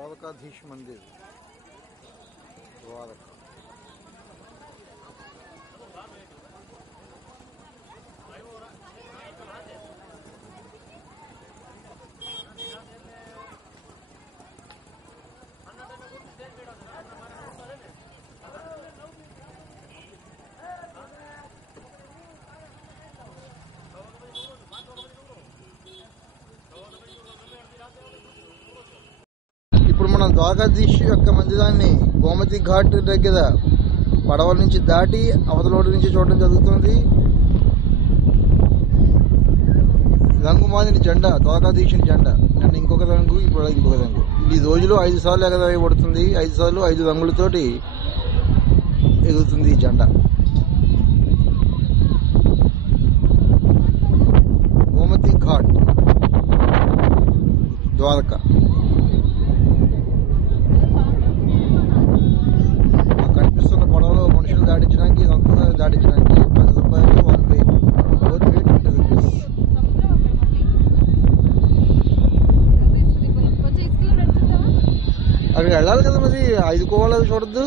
ద్వారకాధీశ్ మందిర్ ద్వారకా. ఇప్పుడు మనం ద్వారకాధీశ్ యొక్క మందిరాన్ని గోమతి ఘాట్ దగ్గర పడవల నుంచి దాటి అవతలోడి నుంచి చూడడం జరుగుతుంది. రంగు మారిన జెండా, ద్వారకాధీశుని జెండా. నిన్న ఇంకొక రంగు, ఇప్పుడు ఇంకొక రంగు. ఈ రోజులో 5 సార్లు ఎగరవేయబడుతుంది. 5 సార్లు 5 రంగులతోటి ఎగురుతుంది ఈ జెండా. గోమతి ఘాట్ ద్వారకా. కనిపిస్తున్న పడవలో మనుషులు దాటించడానికి, రంగులు దాటించడానికి 10 రూపాయలు వన్ వే, బోత్ వే 20 రూపీస్. అక్కడికి వెళ్ళాలి కదా, మరి 5 కోవాలు చూడద్దు.